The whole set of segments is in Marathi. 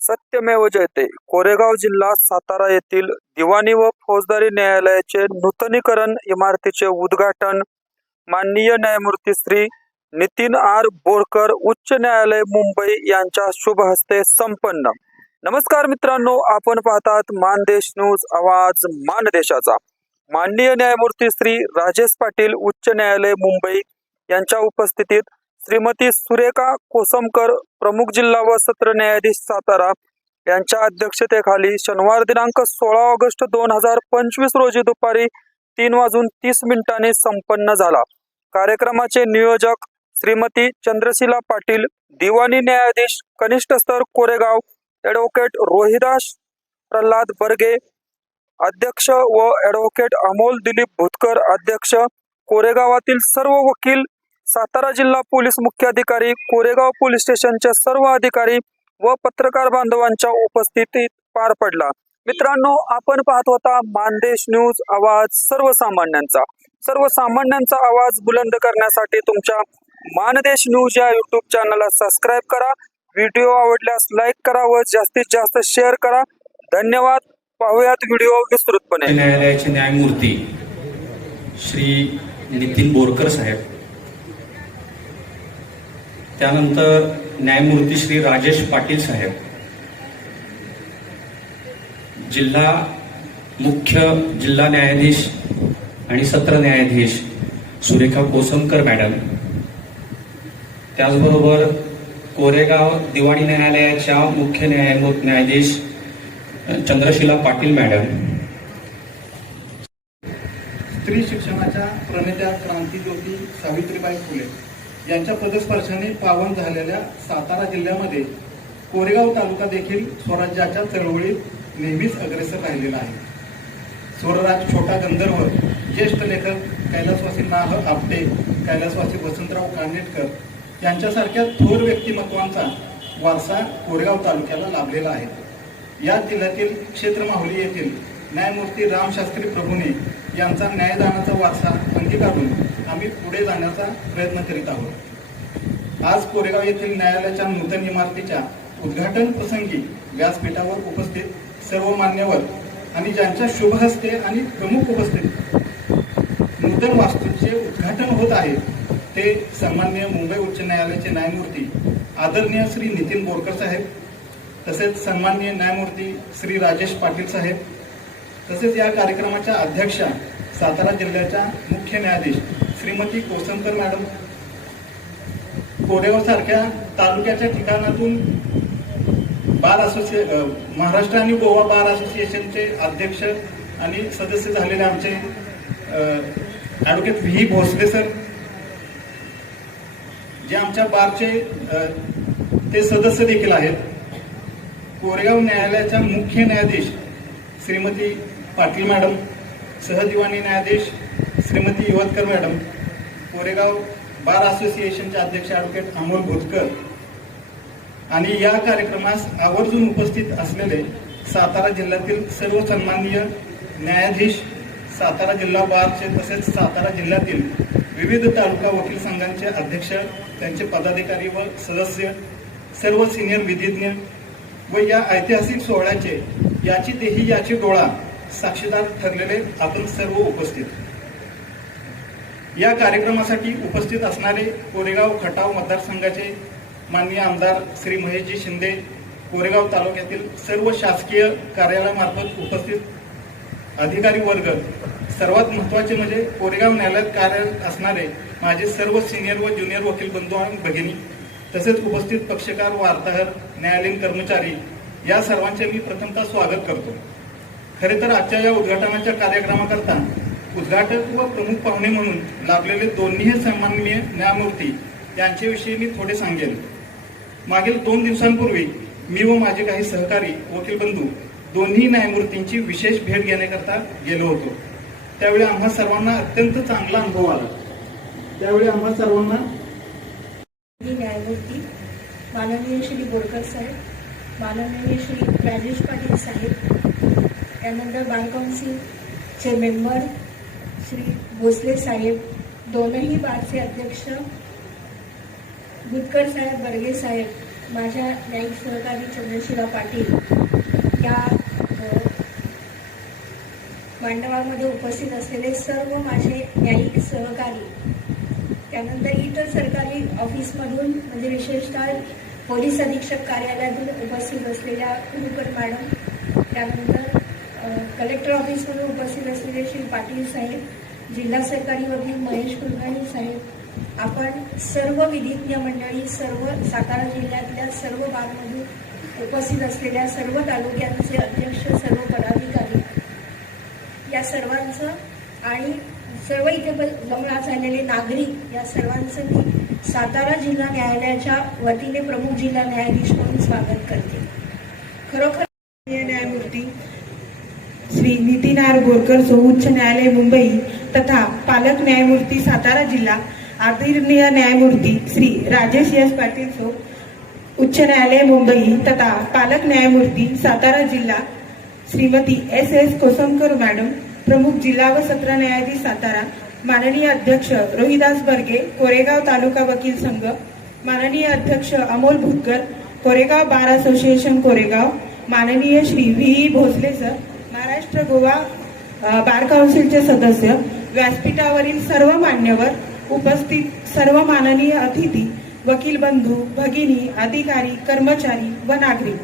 सत्यमेव जयते. कोरेगाव जिल्हा सातारा येथील दिवाणी व फौजदारी न्यायालयाचे नूतनीकरण इमारतीचे उद्घाटन माननीय न्यायमूर्ती श्री नितीन आर बोरकर उच्च न्यायालय मुंबई यांच्या शुभ हस्ते संपन्न. नमस्कार मित्रांनो आपण पाहतात मानदेश न्यूज आवाज मानदेशाचा माननीय न्यायमूर्ती श्री राजेश पाटील उच्च न्यायालय मुंबई यांच्या उपस्थितीत श्रीमती सुरेखा कोसमकर प्रमुख जिल्हा व सत्र न्यायाधीश सातारा यांच्या अध्यक्षतेखाली शनिवार दिनांक सोळा ऑगस्ट दोन हजार पंचवीस रोजी दुपारी तीन वाजून तीस मिनिटांनी संपन्न झाला. कार्यक्रमाचे नियोजक श्रीमती चंद्रशिला पाटील दिवाणी न्यायाधीश कनिष्ठ स्तर कोरेगाव ॲडव्होकेट रोहिदास प्रल्हाद बर्गे अध्यक्ष व ॲडव्होकेट अमोल दिलीप भुतकर अध्यक्ष कोरेगावातील सर्व वकील सातारा जिल्हा पोलीस मुख्याधिकारी कोरेगाव पोलीस स्टेशनचे सर्व अधिकारी व पत्रकार बांधवांच्या उपस्थितीत पार पडला. मित्रांनो आपण पाहत होता मानदेश न्यूज आवाज सर्वसामान्यांचा. सर्वसामान्यांचा आवाज बुलंद करण्यासाठी तुमच्या मानदेश न्यूज या युट्यूब चॅनलला सबस्क्राईब करा. व्हिडिओ आवडल्यास लाईक करा व जास्तीत जास्त शेअर करा. धन्यवाद. पाहूयात व्हिडिओ विस्तृतपणे. न्यायालयाचे न्यायमूर्ती श्री नितीन बोरकर साहेब. त्यानंतर न्यायमूर्ती श्री राजेश पाटील साहेब जिल्हा मुख्य जिल्हा न्यायाधीश आणि सत्र न्यायाधीश सुरेखा कोसमकर मॅडम त्याचबरोबर कोरेगाव दिवाणी न्यायालयाच्या मुख्य न्यायमूर्ती न्यायाधीश चंद्रशिला पाटील मॅडम स्त्री शिक्षणाच्या प्रणेत्या क्रांतीज्योती सावित्रीबाई फुले. यांच्या पदस्पर्शाने पावन झालेल्या सातारा जिल्ह्यामध्ये कोरेगाव तालुका देखील स्वराज्याच्या चळवळीत नेहमीच अग्रेसर राहिलेला आहे. स्वरराज छोटा गंधर्व ज्येष्ठ लेखक कैलासवासी नाह आपटे कैलासवासी वसंतराव कानेटकर यांच्यासारख्या थोर व्यक्तिमत्वांचा वारसा कोरेगाव तालुक्याला लाभलेला आहे. या जिल्ह्यातील क्षेत्र माहुली येथील न्यायमूर्ती रामशास्त्री प्रभूने यांचा न्यायदानाचा वारसा अंगीकारून आम्ही पुढे जाण्याचा प्रयत्न करीत आहोत. आज कोरेगाव येथील न्यायालयाच्या नूतन इमारतीच्या उद्घाटन प्रसंगी व्यासपीठावर उपस्थित सर्व मान्यवर आणि ज्यांच्या शुभ हस्ते आणि प्रमुख उपस्थित नूतन वास्तूचे उद्घाटन होत आहे ते सन्मान्य मुंबई उच्च न्यायालयाचे न्यायमूर्ती आदरणीय श्री नितीन बोरकर साहेब तसेच सन्माननीय न्यायमूर्ती श्री राजेश पाटील साहेब तसेच या कार्यक्रमाच्या अध्यक्षा सातारा जिल्ह्याच्या मुख्य न्यायाधीश श्रीमती कोसमकर मॅडम कोरेगाव सारख्या तालुक्याच्या ठिकाणातून बार असोसिए महाराष्ट्र आणि गोवा बार असोसिएशनचे अध्यक्ष आणि सदस्य झालेले आमचे ॲडव्होकेट व्ही. भोसले सर जे आमच्या बारचे ते सदस्य देखील आहेत. कोरेगाव न्यायालयाच्या मुख्य न्यायाधीश श्रीमती पाटील मॅडम सहदिवानी न्यायाधीश श्रीमती युवतकर मॅडम कोरेगाव बार असोसिएशनचे अध्यक्ष ॲडव्होकेट अमोल भोतकर आणि या कार्यक्रमास आवर्जून उपस्थित असलेले सातारा जिल्ह्यातील सर्व सन्माननीय न्यायाधीश सातारा जिल्हा बारचे तसेच सातारा जिल्ह्यातील विविध तालुका वकील संघांचे अध्यक्ष त्यांचे पदाधिकारी व सदस्य सर्व सिनियर विधिज्ञ व या ऐतिहासिक सोहळ्याचे याची देही याची डोळा साक्षीदार ठरलेले आपण सर्व उपस्थित या कार्यक्रमासाठी उपस्थित असणारे कोरेगाव खटाव मतदारसंघाचे माननीय आमदार श्री महेशजी शिंदे कोरेगाव तालुक्यातील सर्व शासकीय कार्यालयामार्फत उपस्थित अधिकारी वर्ग. सर्वात महत्त्वाचे म्हणजे कोरेगाव न्यायालयात कार्यरत असणारे माझे सर्व सिनियर व ज्युनियर वकील बंधू आणि भगिनी तसेच उपस्थित पक्षकार वार्ताहर न्यायालयीन कर्मचारी या सर्वांचे मी प्रथमतः स्वागत करतो. खरे तर आजच्या या उद्घाटनाच्या कार्यक्रमाकरता उद्घाटक व प्रमुख पाहुणे म्हणून लाभलेले दोन्ही सन्माननीय न्यायमूर्ती यांच्याविषयी मी थोडे सांगेन. मागील दोन दिवसांपूर्वी मी व माझे काही सहकारी वकील बंधू दोन्ही न्यायमूर्तींची विशेष भेट घेण्याकरता गेलो होतो. त्यावेळी आम्हा सर्वांना अत्यंत चांगला अनुभव आला. त्यावेळी आम्हा सर्वांना न्यायमूर्ती माननीय श्री बोरकर साहेब माननीय श्री राजेश पाटील साहेब त्यानंतर बार काउन्सिलचे मेंबर श्री भोसले साहेब दोनही बारचे अध्यक्ष गुटकर साहेब बर्गे साहेब माझ्या न्यायिक सहकारी चंद्रशिला पाटील या मांडवामध्ये उपस्थित असलेले सर्व माझे न्यायिक सहकारी त्यानंतर इतर सरकारी ऑफिसमधून म्हणजे विशेषतः पोलीस अधीक्षक कार्यालयातून उपस्थित असलेल्या कुलकर मॅडम त्यानंतर कलेक्टर ऑफिसमध्ये उपस्थित असलेले श्री पाटील साहेब जिल्हा सरकारी वकील महेश कुलकर्णी साहेब आपण सर्व विधिज्ञ मंडळी सर्व सातारा जिल्ह्यातल्या सर्व भागमधून उपस्थित असलेल्या सर्व तालुक्यांचे अध्यक्ष सर्व पदाधिकारी या सर्वांचं आणि सर्व इथे ब- जमा झालेले नागरिक या सर्वांचं मी सातारा जिल्हा न्यायालयाच्या वतीने प्रमुख जिल्हा न्यायाधीश म्हणून स्वागत करते. खरोखर न्यायमूर्ती श्री नितीन आर बोरकर सो उच्च न्यायालय मुंबई तथा पालक न्यायमूर्ती सातारा जिल्हा आदरणीय न्यायमूर्ती श्री राजेश यस पाटील सो उच्च न्यायालय मुंबई तथा पालक न्यायमूर्ती सातारा जिल्हा Shrimati S S Kosamkar madam प्रमुख जिल्हा व सत्र न्यायाधीश सातारा माननीय अध्यक्ष रोहिदास बर्गे कोरेगाव तालुका वकील संघ माननीय अध्यक्ष अमोल भुतकर कोरेगाव बार असोसिएशन कोरेगाव माननीय Shri V. Bhosale sir Maharashtra Goa bar काउन्सिलचे सदस्य व्यासपीठावरील सर्व मान्यवर उपस्थित सर्व माननीय अतिथी वकील बंधू भगिनी अधिकारी कर्मचारी व नागरिक.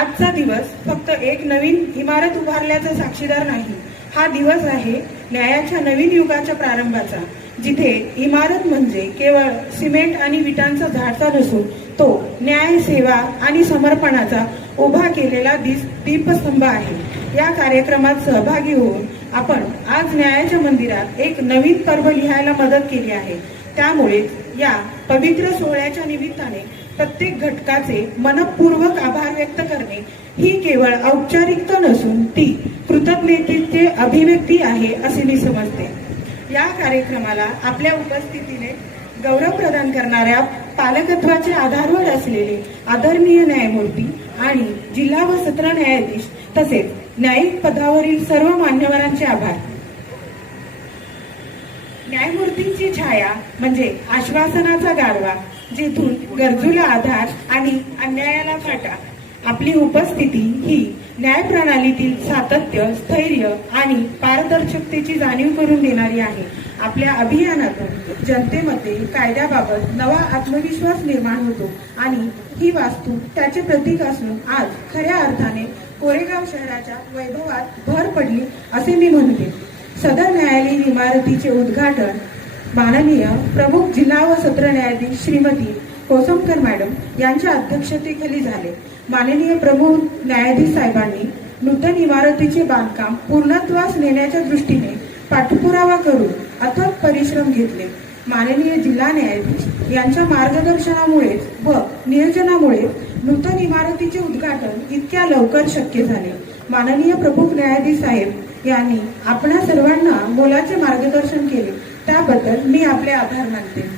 आजचा दिवस फक्त एक नवीन इमारत उभारल्याचा साक्षीदार नाही. हा दिवस आहे न्यायाच्या नवीन युगाच्या प्रारंभाचा जिथे इमारत म्हणजे केवळ सिमेंट आणि विटांचा झाडचा नसून तो न्याय सेवा आणि समर्पणाचा उभा केलेला दिस दीपस्तंभ आहे. या कार्यक्रमात सहभागी होऊन आपण आज न्यायाच्या मंदिरात एक नवीन पर्व लिहायला मदत केली आहे. त्यामुळे या पवित्र सोहळ्याच्या निमित्ताने प्रत्येक घटकाचे मनपूर्वक आभार व्यक्त करणे ही केवळ औपचारिकता नसून ती कृतज्ञतेचे अभिव्यक्ती आहे असे मी समजते. या कार्यक्रमाला आपल्या उपस्थितीने गौरव प्रदान करणाऱ्या पालकत्वाचे आधारवर असलेले आदरणीय न्यायमूर्ती आणि जिल्हा व सत्र न्यायाधीश तसेच न्यायिक पदावरील सर्व मान्यवरांचे आभार. न्यायमूर्तींची छाया म्हणजे आश्वासनाचा गारवा जिथून गरजूला आधार आणि अन्यायाला फाटा. आपली उपस्थिती ही न्याय प्रणालीतील सातत्य स्थैर्य आणि पारदर्शकतेची जाणीव करून देणारी आहे. आपल्या अभियानातून जनतेमध्ये कायद्याबाबत नवा आत्मविश्वास निर्माण होतो आणि ही वास्तू त्याचे प्रतीक असून आज खऱ्या अर्थाने कोरेगाव शहराच्या वैभवात भर पडली असे मी म्हणते. सदर न्यायालयीन इमारतीचे उद्घाटन माननीय प्रमुख जिल्हा व सत्र न्यायाधीश श्रीमती कोसमकर मॅडम यांच्या अध्यक्षतेखाली झाले. माननीय प्रमुख न्यायाधीश साहेबांनी नूतन इमारतीचे बांधकाम पूर्णत्वास नेण्याच्या दृष्टीने पाठपुरावा करून अथक परिश्रम घेतले. माननीय जिल्हा न्यायाधीश यांच्या मार्गदर्शनामुळेच व नियोजनामुळे नूतन इमारतीचे उद्घाटन इतक्या लवकर शक्य झाले. माननीय प्रमुख न्यायाधीश साहेब यांनी आपणा सर्वांना मोलाचे मार्गदर्शन केले. त्याबद्दल मी आपले आभार मानते.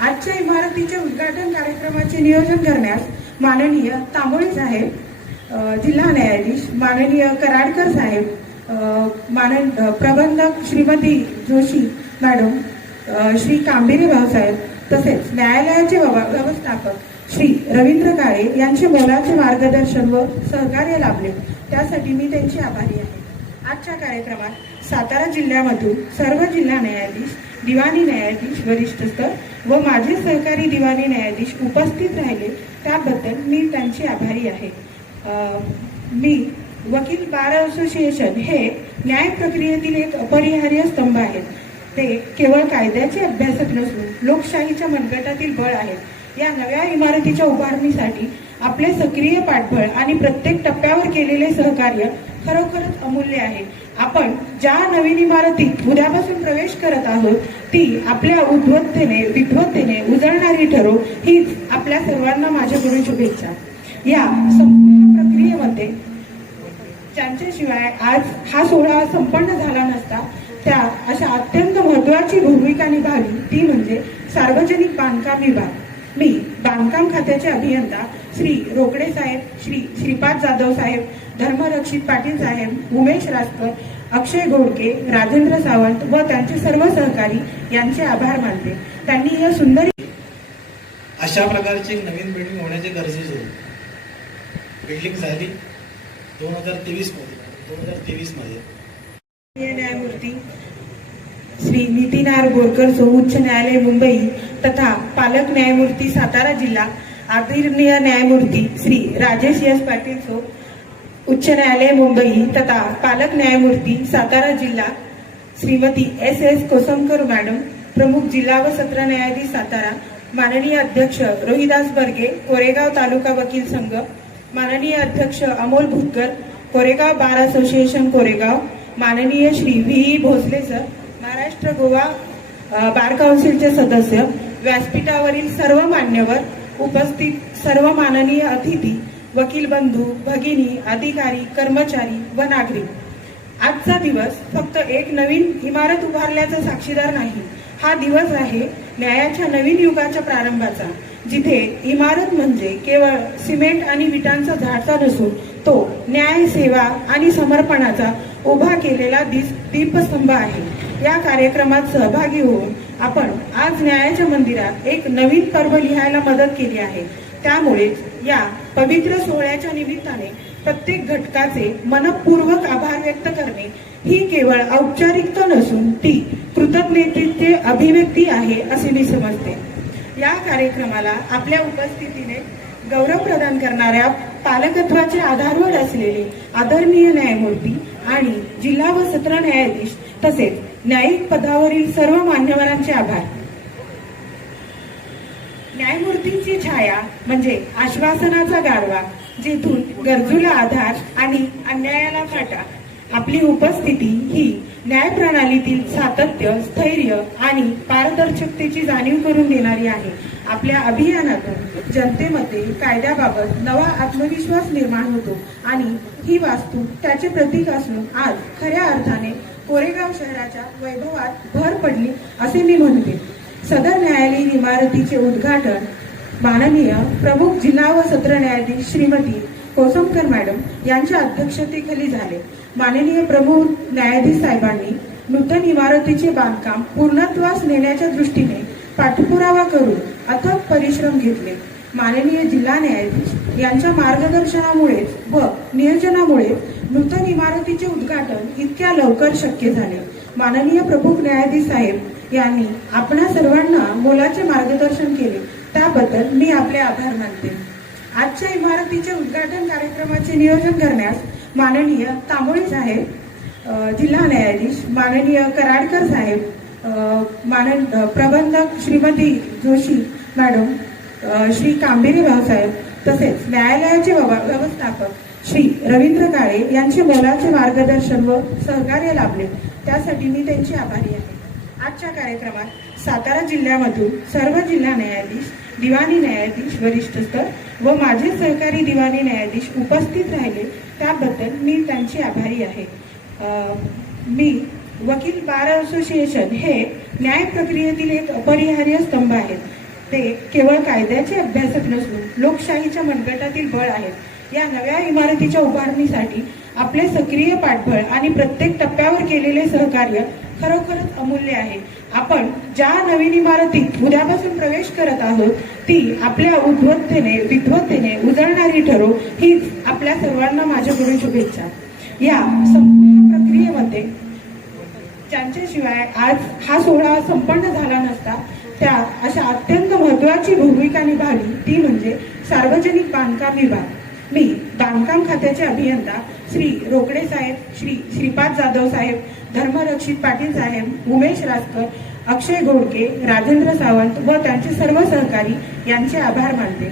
आजच्या इमारतीचे उद्घाटन कार्यक्रमाचे नियोजन करण्यास माननीय तांबोळे साहेब जिल्हा न्यायाधीश माननीय कराडकर साहेब मानन प्रबंधक श्रीमती जोशी मॅडम श्री कांबिरे भाऊसाहेब तसेच न्यायालयाचे व्यवस्थापक श्री रवींद्र काळे यांचे मोलाचे मार्गदर्शन व सहकार्य लाभले. त्यासाठी मी त्यांची आभारी आहे. आजच्या कार्यक्रमात सातारा जिल्ह्यामधून सर्व जिल्हा न्यायाधीश दिवाणी न्यायाधीश वरिष्ठ स्तर व माझे सहकारी दिवाणी न्यायाधीश उपस्थित राहिले. त्याबद्दल मी त्यांची आभारी आहे. मी वकील बार असोसिएशन हे न्याय प्रक्रियेतील एक अपरिहार्य स्तंभ आहेत. ते केवळ कायद्याचे अभ्यासक नसून लोकशाहीच्या मनगटातील बळ आहेत. या नव्या इमारतीच्या उभारणीसाठी आपले सक्रिय पाठबळ आणि प्रत्येक टप्प्यावर केलेले सहकार्य खरोखरच अमूल्य आहे. आपण ज्या नवीन इमारतीत उद्यापासून प्रवेश करत आहोत ती आपल्या उद्वत्तेने विद्वत्तेने उजळणारी ठरो हीच आपल्या सर्वांना माझ्याकडून शुभेच्छा या संपूर्ण प्रक्रियेमध्ये ज्यांच्याशिवाय आज हा सोहळा संपन्न झाला नसता त्या अशा अत्यंत महत्वाची भूमिका निभावी ती म्हणजे सार्वजनिक बांधकाम विभाग. मी बांधकाम खात्याचे अभियंता श्री रोकडे साहेब श्री श्रीपाद जाधव साहेब धर्मरक्षित पाटील साहेब उमेश रासकर अक्षय घोडके राजेंद्र सावंत व त्यांचे सर्व सहकारी यांचे आभार मानते. त्यांनी या सुंदर अशा प्रकारची नवीन बिल्डिंग होण्याचे गरजेचे आहे. बिल्डिंग झाली दोन हजार तेवीसमध्ये दोन हजार तेवीसमध्ये माननीय न्यायमूर्ती श्री नितीन आर बोरकर सो उच्च न्यायालय मुंबई तथा पालक न्यायमूर्ती सातारा जिल्हा आदरणीय न्यायमूर्ती श्री राजेश यस पाटील सो उच्च न्यायालय मुंबई तथा पालक न्यायमूर्ती सातारा जिल्हा Shrimati S S Kosamkar madam प्रमुख जिल्हा व सत्र न्यायाधीश सातारा माननीय अध्यक्ष रोहिदास बर्गे कोरेगाव तालुका वकील संघ माननीय अध्यक्ष अमोल भुतकर कोरेगाव बार असोसिएशन कोरेगाव माननीय Shri V Bhosale sir Maharashtra Goa bar काउन्सिलचे सदस्य व्यासपीठावरील सर्व मान्यवर उपस्थित सर्व माननीय अतिथी वकील बंधू भगिनी अधिकारी कर्मचारी व नागरिक. आजचा दिवस फक्त एक नवीन इमारत उभारल्याचा साक्षीदार नाही. हा दिवस आहे न्यायाच्या नवीन युगाच्या प्रारंभाचा जिथे इमारत म्हणजे केवळ सिमेंट आणि विटांचा झाडचा नसून तो न्याय सेवा आणि समर्पणाचा उभा केलेला दिस- दीपस्तंभ आहे. या कार्यक्रमात सहभागी होऊन आपण आज न्यायाच्या मंदिरात एक नवीन पर्व लिहायला मदत केली आहे. त्यामुळेच या पवित्र सोहळ्याच्या निमित्ताने प्रत्येक घटकाचे मनपूर्वक आभार व्यक्त करणे ही केवळ औपचारिकता नसून ती कृतज्ञतेचे अभिव्यक्ती आहे असे मी समजते. या कार्यक्रमाला आपल्या उपस्थितीने गौरव प्रदान करणाऱ्या पालकत्वाचे आधारवर असलेले आदरणीय न्यायमूर्ती आणि जिल्हा व सत्र न्यायाधीश तसेच न्यायिक पदावरील सर्व मान्यवरांचे आभार. न्यायमूर्तींची छाया म्हणजे आश्वासनाचा गारवा जेथून गरजूला आधार आणि अन्यायाला फाटा. आपली उपस्थिती ही न्याय प्रणालीतील सातत्य स्थैर्य आणि पारदर्शकतेची जाणीव करून देणारी आहे. आपल्या अभियानातून जनतेमध्ये कायद्याबाबत नवा आत्मविश्वास निर्माण होतो आणि ही वास्तू त्याचे प्रतीक असून आज खऱ्या अर्थाने कोरेगाव शहराच्या वैभवात भर पडली असे मी म्हणते. सदर न्यायालयीन इमारतीचे उद्घाटन माननीय प्रमुख जिल्हा व सत्र न्यायाधीश श्रीमती कोसमकर मॅडम यांच्या अध्यक्षतेखाली झाले. माननीय प्रमुख न्यायाधीश साहेबांनी नूतन इमारतीचे बांधकाम पूर्णत्वास नेण्याच्या दृष्टीने पाठपुरावा करून अथक परिश्रम घेतले. माननीय जिल्हा न्यायाधीश यांच्या मार्गदर्शनामुळेच व नियोजनामुळेच नूतन इमारतीचे उद्घाटन इतक्या लवकर शक्य झाले. माननीय प्रमुख न्यायाधीश साहेब यांनी आपणा सर्वांना मोलाचे मार्गदर्शन केले. त्याबद्दल मी आपले आभार मानते. आजच्या इमारतीचे उद्घाटन कार्यक्रमाचे नियोजन करण्यास माननीय तांबोळी साहेब जिल्हा न्यायाधीश माननीय कराडकर साहेब मानन प्रबंधक श्रीमती जोशी मॅडम श्री कांबेरी भाऊसाहेब तसेच न्यायालयाचे व्यवस्थापक श्री रवींद्र काळे यांचे मोलाचे मार्गदर्शन व सहकार्य लाभले. त्यासाठी मी त्यांची आभारी आहे. आजच्या कार्यक्रमात सातारा जिल्ह्यामधून सर्व जिल्हा न्यायाधीश दिवाणी न्यायाधीश वरिष्ठ स्तर व माझे सहकारी दिवाणी न्यायाधीश उपस्थित राहिले. त्याबद्दल मी त्यांची आभारी आहे. मी वकील बार असोसिएशन हे न्याय प्रक्रियेतील एक अपरिहार्य स्तंभ आहेत. ते केवळ कायद्याचे अभ्यासक नसून लोकशाहीच्या मनगटातील बळ आहेत. या नव्या इमारतीच्या उभारणीसाठी आपले सक्रिय पाठबळ आणि प्रत्येक टप्प्यावर केलेले सहकार्य खरोखरच अमूल्य आहे. आपण ज्या नवीन इमारतीत उद्यापासून प्रवेश करत आहोत ती आपल्या उद्वत्तेने विद्वत्तेने उजळणारी ठरो हीच आपल्या सर्वांना माझ्याकडून शुभेच्छा. या संपूर्ण प्रक्रियेमध्ये ज्यांच्याशिवाय आज हा सोहळा संपन्न झाला नसता त्या अशा अत्यंत महत्वाची भूमिका निभावली ती म्हणजे सार्वजनिक बांधकाम विभाग. मी बांधकाम खात्याचे अभियंता श्री रोकडे साहेब श्री श्रीपाद जाधव साहेब धर्मरक्षित पाटील साहेब उमेश रासकर अक्षय घोडके राजेंद्र सावंत व त्यांचे सर्व सहकारी यांचे आभार मानते.